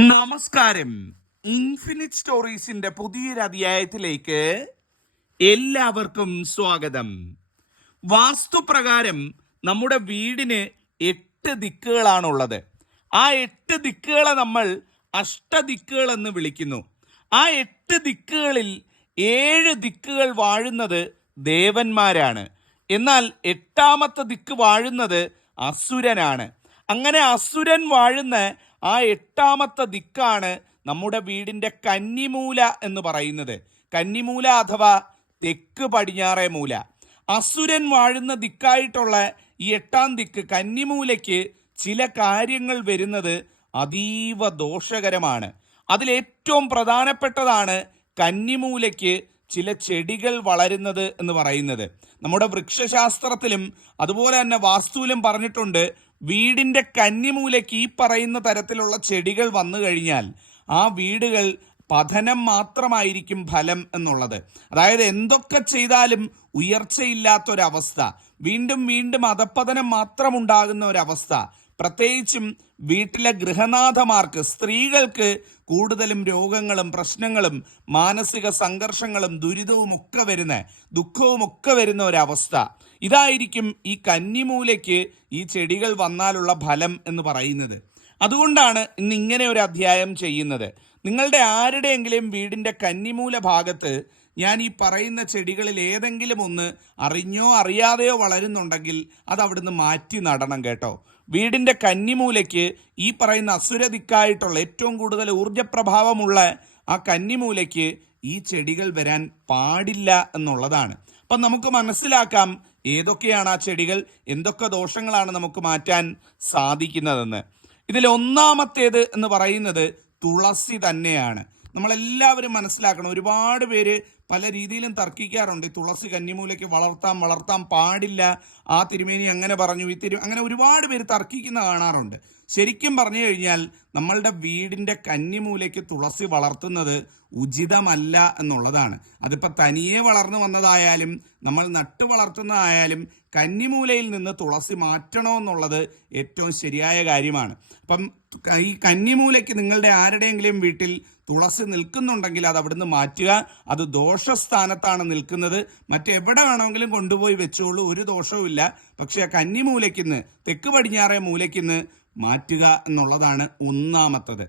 നമസ്കാരം. ഇൻഫിനിറ്റ് സ്റ്റോറീസിന്റെ പുതിയൊരു അധ്യായത്തിലേക്ക് എല്ലാവർക്കും സ്വാഗതം. വാസ്തുപ്രകാരം നമ്മുടെ വീടിന് എട്ട് ദിക്കുകളാണുള്ളത്. ആ എട്ട് ദിക്കുകളെ നമ്മൾ അഷ്ടദിക്കുകൾ എന്ന് വിളിക്കുന്നു. ആ എട്ട് ദിക്കുകളിൽ ഏഴ് ദിക്കുകൾ വാഴുന്നത് ദേവന്മാരാണ്. എന്നാൽ എട്ടാമത്തെ ദിക്ക് വാഴുന്നത് അസുരനാണ്. അങ്ങനെ അസുരൻ വാഴുന്ന ആ എട്ടാമത്തെ ദിക്കാണ് നമ്മുടെ വീടിന്റെ കന്നിമൂല എന്ന് പറയുന്നത്. കന്നിമൂല അഥവാ തെക്ക് പടിഞ്ഞാറേ മൂല. അസുരൻ വാഴുന്ന ദിക്കായിട്ടുള്ള ഈ എട്ടാം ദിക്ക് കന്നിമൂലയ്ക്ക് ചില കാര്യങ്ങൾ വരുന്നത് അതീവ ദോഷകരമാണ്. അതിലേറ്റവും പ്രധാനപ്പെട്ടതാണ് കന്നിമൂലയ്ക്ക് ചില ചെടികൾ വളരുന്നത് എന്ന് പറയുന്നത്. നമ്മുടെ വൃക്ഷശാസ്ത്രത്തിലും അതുപോലെ തന്നെ വാസ്തുവിലും പറഞ്ഞിട്ടുണ്ട് വീടിന്റെ കന്നിമൂലയ്ക്ക് ഈ പറയുന്ന തരത്തിലുള്ള ചെടികൾ വന്നു കഴിഞ്ഞാൽ ആ വീടുകൾ പതനം മാത്രമായിരിക്കും ഫലം എന്നുള്ളത്. അതായത് എന്തൊക്കെ ചെയ്താലും ഉയർച്ചയില്ലാത്തൊരവസ്ഥ വീണ്ടും വീണ്ടും അധപ്പതനം മാത്രം ഉണ്ടാകുന്ന ഒരവസ്ഥ പ്രത്യേകിച്ചും വീട്ടിലെ ഗൃഹനാഥമാർക്ക് സ്ത്രീകൾക്ക് കൂടുതലും രോഗങ്ങളും പ്രശ്നങ്ങളും മാനസിക സംഘർഷങ്ങളും ദുരിതവും ഒക്കെ വരുന്ന ദുഃഖവും ഒക്കെ വരുന്ന ഒരവസ്ഥ. ഇതായിരിക്കും ഈ കന്നിമൂലയ്ക്ക് ഈ ചെടികൾ വന്നാലുള്ള ഫലം എന്ന് പറയുന്നത്. അതുകൊണ്ടാണ് ഇന്ന് ഇങ്ങനെ ഒരു അധ്യായം ചെയ്യുന്നത്. നിങ്ങളുടെ ആരുടെയെങ്കിലും വീടിന്റെ കന്നിമൂല ഭാഗത്ത് ഞാൻ ഈ പറയുന്ന ചെടികളിൽ ഏതെങ്കിലും ഒന്ന് അറിഞ്ഞോ അറിയാതെയോ വളരുന്നുണ്ടെങ്കിൽ അത് അവിടുന്ന് മാറ്റി നടണം കേട്ടോ. വീടിന്റെ കന്നിമൂലയ്ക്ക് ഈ പറയുന്ന അസുരദിക്കായിട്ടുള്ള ഏറ്റവും കൂടുതൽ ഊർജപ്രഭാവമുള്ള ആ കന്നിമൂലയ്ക്ക് ഈ ചെടികൾ വരാൻ പാടില്ല എന്നുള്ളതാണ്. അപ്പം നമുക്ക് മനസ്സിലാക്കാം ഏതൊക്കെയാണ് ആ ചെടികൾ? എന്തൊക്കെ ദോഷങ്ങളാണ് നമുക്ക് മാറ്റാൻ സാധിക്കുന്നതെന്ന്. ഇതിൽ ഒന്നാമത്തേത് എന്ന് പറയുന്നത് തുളസി തന്നെയാണ്. നമ്മളെല്ലാവരും മനസ്സിലാക്കണം ഒരുപാട് പേര് പല രീതിയിലും തർക്കിക്കാറുണ്ട്. ഈ തുളസി കന്നിമൂലയ്ക്ക് വളർത്താം വളർത്താൻ പാടില്ല. ആ തിരുമേനി അങ്ങനെ പറഞ്ഞു ഈ തിരു അങ്ങനെ ഒരുപാട് പേര് തർക്കിക്കുന്ന കാണാറുണ്ട്. ശരിക്കും പറഞ്ഞു കഴിഞ്ഞാൽ നമ്മളുടെ വീടിന്റെ കന്നിമൂലയ്ക്ക് തുളസി വളർത്തുന്നത് ഉചിതമല്ല എന്നുള്ളതാണ്. അതിപ്പോൾ തനിയെ വളർന്നു വന്നതായാലും നമ്മൾ നട്ടു വളർത്തുന്നതായാലും കന്നിമൂലയിൽ നിന്ന് തുളസി മാറ്റണമെന്നുള്ളത് ഏറ്റവും ശരിയായ കാര്യമാണ്. അപ്പം ഈ കന്നിമൂലയ്ക്ക് നിങ്ങളുടെ ആരുടെയെങ്കിലും വീട്ടിൽ തുളസി നിൽക്കുന്നുണ്ടെങ്കിൽ അത് അവിടുന്ന് മാറ്റുക. അത് ദോഷസ്ഥാനത്താണ് നിൽക്കുന്നത്. മറ്റെവിടെ വേണമെങ്കിലും കൊണ്ടുപോയി വെച്ചോളൂ. ഒരു ദോഷവുമില്ല. പക്ഷേ കന്നിമൂലയ്ക്കുന്ന് തെക്ക് പടിഞ്ഞാറേ മൂലയ്ക്കുന്ന് മാറ്റുക എന്നുള്ളതാണ് ഒന്നാമത്തത്.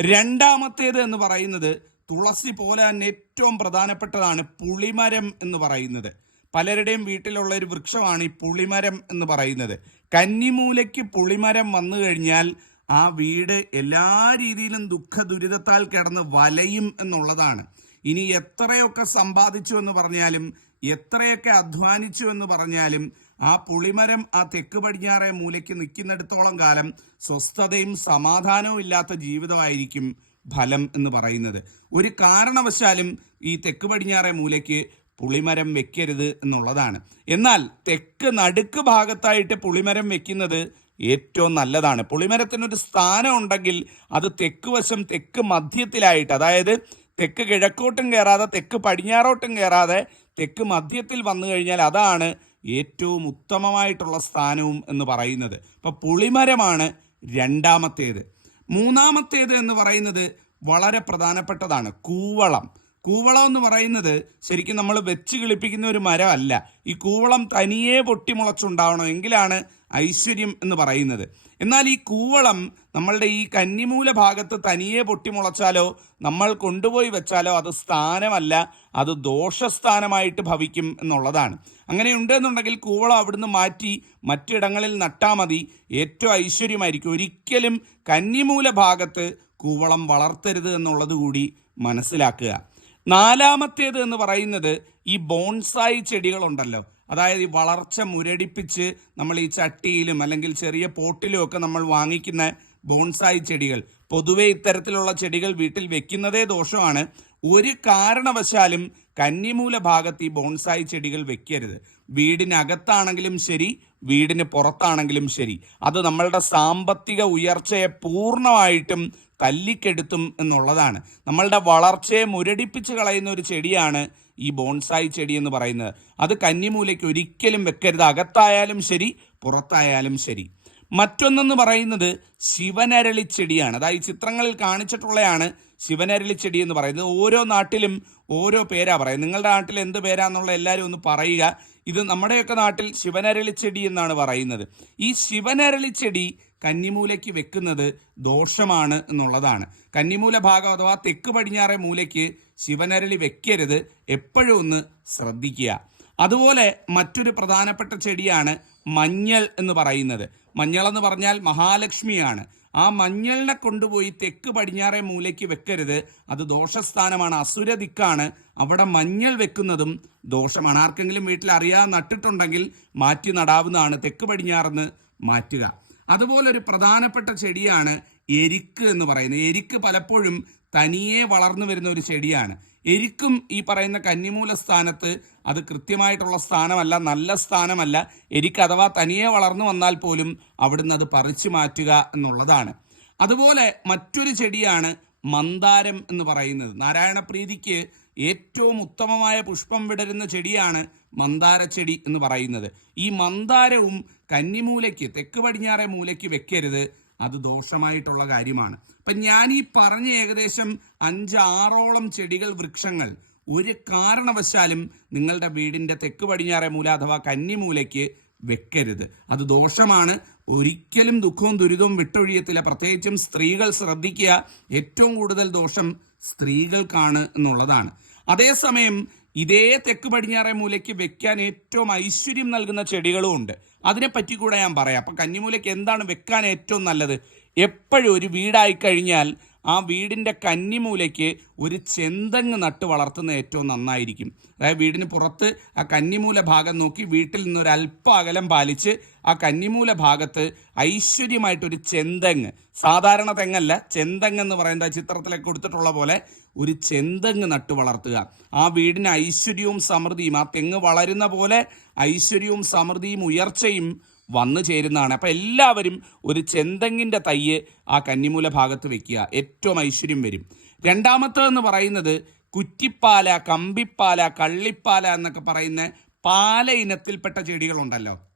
രണ്ടാമത്തേത് എന്ന് പറയുന്നത് തുളസി പോലെ തന്നെ ഏറ്റവും പ്രധാനപ്പെട്ടതാണ് പുളിമരം എന്ന് പറയുന്നത്. പലരുടെയും വീട്ടിലുള്ള ഒരു വൃക്ഷമാണ് ഈ പുളിമരം എന്ന് പറയുന്നത്. കന്നിമൂലയ്ക്ക് പുളിമരം വന്നു കഴിഞ്ഞാൽ ആ വീട് എല്ലാ രീതിയിലും ദുഃഖ ദുരിതത്താൽ കിടന്ന് വലയും എന്നുള്ളതാണ്. ഇനി എത്രയൊക്കെ സമ്പാദിച്ചു എന്ന് പറഞ്ഞാലും എത്രയൊക്കെ അധ്വാനിച്ചു എന്ന് പറഞ്ഞാലും ആ പുളിമരം ആ തെക്ക് പടിഞ്ഞാറെ മൂലയ്ക്ക് നിൽക്കുന്നിടത്തോളം കാലം സ്വസ്ഥതയും സമാധാനവും ഇല്ലാത്ത ജീവിതമായിരിക്കും ഫലം എന്ന് പറയുന്നത്. ഒരു കാരണവശാലും ഈ തെക്ക് പടിഞ്ഞാറെ മൂലയ്ക്ക് പുളിമരം വെക്കരുത് എന്നുള്ളതാണ്. എന്നാൽ തെക്ക് നടുക്ക് ഭാഗത്തായിട്ട് പുളിമരം വെക്കുന്നത് ഏറ്റവും നല്ലതാണ്. പുളിമരത്തിനൊരു സ്ഥാനം ഉണ്ടെങ്കിൽ അത് തെക്ക് വശം തെക്ക് മധ്യത്തിലായിട്ട് അതായത് തെക്ക് കിഴക്കോട്ടും കയറാതെ തെക്ക് പടിഞ്ഞാറോട്ടും കയറാതെ തെക്ക് മധ്യത്തിൽ വന്നു കഴിഞ്ഞാൽ അതാണ് ഏറ്റവും ഉത്തമമായിട്ടുള്ള സ്ഥാനവും എന്ന് പറയുന്നത്. അപ്പൊ പുളിമരമാണ് രണ്ടാമത്തേത്. മൂന്നാമത്തേത് എന്ന് പറയുന്നത് വളരെ പ്രധാനപ്പെട്ടതാണ് കൂവളം. കൂവളം എന്ന് പറയുന്നത് ശരിക്കും നമ്മൾ വെച്ച് കിളിപ്പിക്കുന്ന ഒരു മരമല്ല. ഈ കൂവളം തനിയെ പൊട്ടിമുളച്ചുണ്ടാവണം എങ്കിലാണ് ഐശ്വര്യം എന്ന് പറയുന്നത്. എന്നാൽ ഈ കൂവളം നമ്മളുടെ ഈ കന്നിമൂല ഭാഗത്ത് തനിയെ പൊട്ടിമുളച്ചാലോ നമ്മൾ കൊണ്ടുപോയി വെച്ചാലോ അത് സ്ഥാനമല്ല അത് ദോഷസ്ഥാനമായിട്ട് ഭവിക്കും എന്നുള്ളതാണ്. അങ്ങനെ ഉണ്ടെന്നുണ്ടെങ്കിൽ കൂവളം അവിടുന്ന് മാറ്റി മറ്റിടങ്ങളിൽ നട്ടാൽ മതി. ഏറ്റവും ഐശ്വര്യമായിരിക്കും. ഒരിക്കലും കന്നിമൂല ഭാഗത്ത് കൂവളം വളർത്തരുത് എന്നുള്ളത് കൂടി മനസ്സിലാക്കുക. നാലാമത്തേത് എന്ന് പറയുന്നത് ഈ ബോൺസായി ചെടികളുണ്ടല്ലോ. അതായത് ഈ വളർച്ച മുരടിപ്പിച്ച് നമ്മൾ ഈ ചട്ടിയിലും അല്ലെങ്കിൽ ചെറിയ പോട്ടിലും ഒക്കെ നമ്മൾ വാങ്ങിക്കുന്ന ബോൺസായി ചെടികൾ. പൊതുവെ ഇത്തരത്തിലുള്ള ചെടികൾ വീട്ടിൽ വെക്കുന്നതേ ദോഷമാണ്. ഒരു കാരണവശാലും കന്നിമൂല ഭാഗത്ത് ഈ ബോൺസായി ചെടികൾ വെക്കരുത്. വീടിനകത്താണെങ്കിലും ശരി വീടിന് പുറത്താണെങ്കിലും ശരി. അത് നമ്മളുടെ സാമ്പത്തിക ഉയർച്ചയെ പൂർണമായിട്ടും തല്ലിക്കെടുത്തും എന്നുള്ളതാണ്. നമ്മളുടെ വളർച്ചയെ മുരടിപ്പിച്ച് കളയുന്ന ഒരു ചെടിയാണ് ഈ ബോൺസായി ചെടി എന്ന് പറയുന്നത്. അത് കന്നിമൂലയ്ക്ക് ഒരിക്കലും വെക്കരുത്. അകത്തായാലും ശരി പുറത്തായാലും ശരി. മറ്റൊന്നെന്ന് പറയുന്നത് ശിവനരളിച്ചെടിയാണ് അതായത് ചിത്രങ്ങളിൽ കാണിച്ചിട്ടുള്ളതാണ് ശിവനരളിച്ചെടി എന്ന് പറയുന്നത്. ഓരോ നാട്ടിലും ഓരോ പേരാ പറയുന്നത്. നിങ്ങളുടെ നാട്ടിൽ എന്ത് പേരാന്നുള്ള എല്ലാവരും ഒന്ന് പറയുക. ഇത് നമ്മുടെയൊക്കെ നാട്ടിൽ ശിവനരളിച്ചെടി എന്നാണ് പറയുന്നത്. ഈ ശിവനരളിച്ചെടി കന്നിമൂലയ്ക്ക് വെക്കുന്നത് ദോഷമാണ് എന്നുള്ളതാണ്. കന്നിമൂല ഭാഗം അഥവാ തെക്ക് പടിഞ്ഞാറെ മൂലയ്ക്ക് ശിവനരളി വെക്കരുത്. എപ്പോഴും ഒന്ന് ശ്രദ്ധിക്കുക. അതുപോലെ മറ്റൊരു പ്രധാനപ്പെട്ട ചെടിയാണ് മഞ്ഞൾ എന്ന് പറയുന്നത്. മഞ്ഞൾ എന്ന് പറഞ്ഞാൽ മഹാലക്ഷ്മിയാണ്. ആ മഞ്ഞളിനെ കൊണ്ടുപോയി തെക്ക് പടിഞ്ഞാറെ മൂലയ്ക്ക് വെക്കരുത്. അത് ദോഷസ്ഥാനമാണ്. അസുര ദിക്കാണ്. അവിടെ മഞ്ഞൾ വെക്കുന്നതും ദോഷമാണ്. ആർക്കെങ്കിലും വീട്ടിൽ അറിയാതെ നട്ടിട്ടുണ്ടെങ്കിൽ മാറ്റി നടാവുന്നതാണ്. തെക്ക് പടിഞ്ഞാറെന്ന് മാറ്റുക. അതുപോലെ ഒരു പ്രധാനപ്പെട്ട ചെടിയാണ് എരിക്ക് എന്ന് പറയുന്നത്. എരിക്ക് പലപ്പോഴും തനിയെ വളർന്നു വരുന്ന ഒരു ചെടിയാണ്. എരിക്കും ഈ പറയുന്ന കന്നിമൂല സ്ഥാനത്ത് അത് കൃത്യമായിട്ടുള്ള സ്ഥാനമല്ല നല്ല സ്ഥാനമല്ല. എരിക്ക് അഥവാ തനിയെ വളർന്നു വന്നാൽ പോലും അവിടുന്ന് അത് പറിച്ചു മാറ്റുക എന്നുള്ളതാണ്. അതുപോലെ മറ്റൊരു ചെടിയാണ് മന്ദാരം എന്ന് പറയുന്നത്. നാരായണ പ്രീതിക്ക് ഏറ്റവും ഉത്തമമായ പുഷ്പം വിടരുന്ന ചെടിയാണ് മന്ദാര ചെടി എന്ന് പറയുന്നത്. ഈ മന്ദാരവും കന്നിമൂലയ്ക്ക് തെക്ക് പടിഞ്ഞാറെ മൂലയ്ക്ക് വെക്കരുത്. അത് ദോഷമായിട്ടുള്ള കാര്യമാണ്. അപ്പം ഞാൻ ഈ പറഞ്ഞ ഏകദേശം അഞ്ച് ആറോളം ചെടികൾ വൃക്ഷങ്ങൾ ഒരു കാരണവശാലും നിങ്ങളുടെ വീടിന്റെ തെക്ക് പടിഞ്ഞാറെ മൂല അഥവാ കന്നിമൂലയ്ക്ക് വെക്കരുത്. അത് ദോഷമാണ്. ഒരിക്കലും ദുഃഖവും ദുരിതവും വിട്ടൊഴിയത്തില്ല. പ്രത്യേകിച്ചും സ്ത്രീകൾ ശ്രദ്ധിക്കുക ഏറ്റവും കൂടുതൽ ദോഷം സ്ത്രീകൾക്കാണ് എന്നുള്ളതാണ്. അതേസമയം ഇതേ തെക്ക് പടിഞ്ഞാറെ മൂലയ്ക്ക് വെക്കാൻ ഏറ്റവും ഐശ്വര്യം നൽകുന്ന ചെടികളും ഉണ്ട്. അതിനെപ്പറ്റി കൂടെ ഞാൻ പറയാം. അപ്പം കന്നിമൂലയ്ക്ക് എന്താണ് വെക്കാൻ ഏറ്റവും നല്ലത്? എപ്പോഴും ഒരു വീടായി കഴിഞ്ഞാൽ ആ വീടിന്റെ കന്നിമൂലയ്ക്ക് ഒരു ചെന്തങ്ങ് നട്ട് വളർത്തുന്ന ഏറ്റവും നന്നായിരിക്കും. അതായത് വീടിന് പുറത്ത് ആ കന്നിമൂല ഭാഗം നോക്കി വീട്ടിൽ നിന്നൊരു അല്പ അകലം പാലിച്ച് ആ കന്നിമൂല ഭാഗത്ത് ഐശ്വര്യമായിട്ടൊരു ചെന്തങ്ങ് സാധാരണ തെങ്ങല്ല ചെന്തങ്ങ് എന്ന് പറയുന്ന ചിത്രത്തിലൊക്കെ കൊടുത്തിട്ടുള്ള പോലെ ഒരു ചെന്തങ്ങ് നട്ടു വളർത്തുക. ആ വീടിന് ഐശ്വര്യവും സമൃദ്ധിയും ആ തെങ്ങ് വളരുന്ന പോലെ ഐശ്വര്യവും സമൃദ്ധിയും ഉയർച്ചയും വന്നു ചേരുന്നതാണ്. അപ്പം എല്ലാവരും ഒരു ചെന്തെങ്ങിന്റെ തയ്യ് ആ കന്നിമൂല ഭാഗത്ത് വെക്കുക. ഏറ്റവും ഐശ്വര്യം വരും. രണ്ടാമത്തതെന്ന് പറയുന്നത് കുറ്റിപ്പാല കമ്പിപ്പാല കള്ളിപ്പാല എന്നൊക്കെ പറയുന്ന പാല ഇനത്തിൽപ്പെട്ട ചെടികളുണ്ടല്ലോ.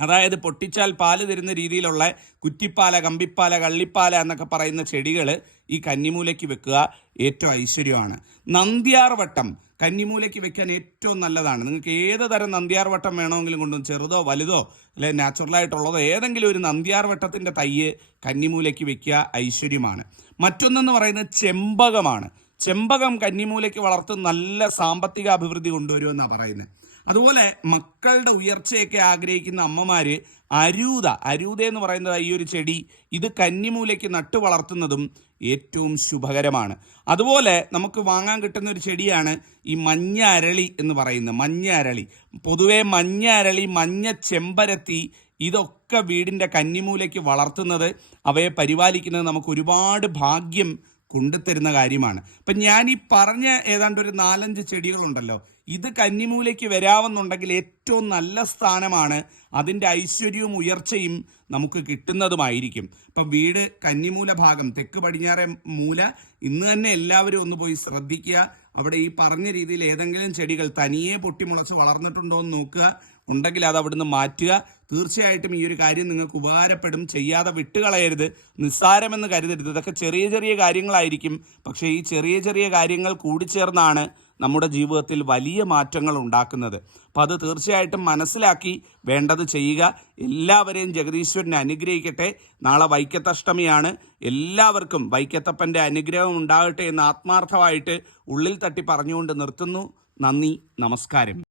അതായത് പൊട്ടിച്ചാൽ പാൽ തരുന്ന രീതിയിലുള്ള കുറ്റിപ്പാല കമ്പിപ്പാല കള്ളിപ്പാല എന്നൊക്കെ പറയുന്ന ചെടികൾ ഈ കന്നിമൂലയ്ക്ക് വെക്കുക ഏറ്റവും ഐശ്വര്യമാണ്. നന്ദ്യാർ വട്ടം കന്നിമൂലയ്ക്ക് വെക്കാൻ ഏറ്റവും നല്ലതാണ്. നിങ്ങൾക്ക് ഏത് തരം നന്ദ്യാർ വട്ടം വേണമെങ്കിലും കൊണ്ടും ചെറുതോ വലുതോ അല്ലെ നാച്ചുറലായിട്ടുള്ളതോ ഏതെങ്കിലും ഒരു നന്ദ്യാർ വട്ടത്തിന്റെ തയ്യ് കന്നിമൂലയ്ക്ക് വെക്കുക ഐശ്വര്യമാണ്. മറ്റൊന്നെന്ന് പറയുന്നത് ചെമ്പകമാണ്. ചെമ്പകം കന്നിമൂലയ്ക്ക് വളർത്ത് നല്ല സാമ്പത്തിക അഭിവൃദ്ധി കൊണ്ടുവരുമെന്നാണ് പറയുന്നത്. അതുപോലെ മക്കളുടെ ഉയർച്ചയൊക്കെ ആഗ്രഹിക്കുന്ന അമ്മമാര് അരൂത അരൂത എന്ന് പറയുന്നത് ഈ ഒരു ചെടി ഇത് കന്നിമൂലയ്ക്ക് നട്ടു വളർത്തുന്നതും ഏറ്റവും ശുഭകരമാണ്. അതുപോലെ നമുക്ക് വാങ്ങാൻ കിട്ടുന്ന ഒരു ചെടിയാണ് ഈ മഞ്ഞ അരളി എന്ന് പറയുന്നത്. മഞ്ഞ അരളി. പൊതുവെ മഞ്ഞ അരളി മഞ്ഞ ചെമ്പരത്തി ഇതൊക്കെ വീടിന്റെ കന്നിമൂലയ്ക്ക് വളർത്തുന്നത് അവയെ പരിപാലിക്കുന്നത് നമുക്ക് ഒരുപാട് ഭാഗ്യം കൊണ്ടുതരുന്ന കാര്യമാണ്. അപ്പം ഞാൻ ഈ പറഞ്ഞ ഏതാണ്ട് ഒരു നാലഞ്ച് ചെടികളുണ്ടല്ലോ. ഇത് കന്നിമൂലയ്ക്ക് വരാമെന്നുണ്ടെങ്കിൽ ഏറ്റവും നല്ല സ്ഥാനമാണ് അതിന്റെ ഐശ്വര്യവും ഉയർച്ചയും നമുക്ക് കിട്ടുന്നതുമായിരിക്കും. അപ്പം വീട് കന്നിമൂല ഭാഗം തെക്ക് പടിഞ്ഞാറെ മൂല ഇന്ന് തന്നെ എല്ലാവരും ഒന്ന് പോയി ശ്രദ്ധിക്കുക. അവിടെ ഈ പറഞ്ഞ രീതിയിൽ ഏതെങ്കിലും ചെടികൾ തനിയെ പൊട്ടിമുളച്ച് വളർന്നിട്ടുണ്ടോ എന്ന് നോക്കുക. ഉണ്ടെങ്കിൽ അത് അവിടുന്ന് മാറ്റുക. തീർച്ചയായിട്ടും ഈ ഒരു കാര്യം നിങ്ങൾക്ക് ഉപകാരപ്പെടും. ചെയ്യാതെ വിട്ടുകളയരുത്. നിസ്സാരമെന്ന് കരുതരുത്. ഇതൊക്കെ ചെറിയ ചെറിയ കാര്യങ്ങളായിരിക്കും. പക്ഷേ ഈ ചെറിയ ചെറിയ കാര്യങ്ങൾ കൂടിച്ചേർന്നാണ് നമ്മുടെ ജീവിതത്തിൽ വലിയ മാറ്റങ്ങൾ ഉണ്ടാക്കുന്നത്. അപ്പോൾ അത് തീർച്ചയായിട്ടും മനസ്സിലാക്കി വേണ്ടത് ചെയ്യുക. എല്ലാവരെയും ജഗദീശ്വരനെ അനുഗ്രഹിക്കട്ടെ. നാളെ വൈക്കത്തഷ്ടമിയാണ്. എല്ലാവർക്കും വൈക്കത്തപ്പന്റെ അനുഗ്രഹം ഉണ്ടാകട്ടെ എന്ന് ആത്മാർത്ഥമായിട്ട് ഉള്ളിൽ തട്ടി പറഞ്ഞുകൊണ്ട് നിർത്തുന്നു. നന്ദി. നമസ്കാരം.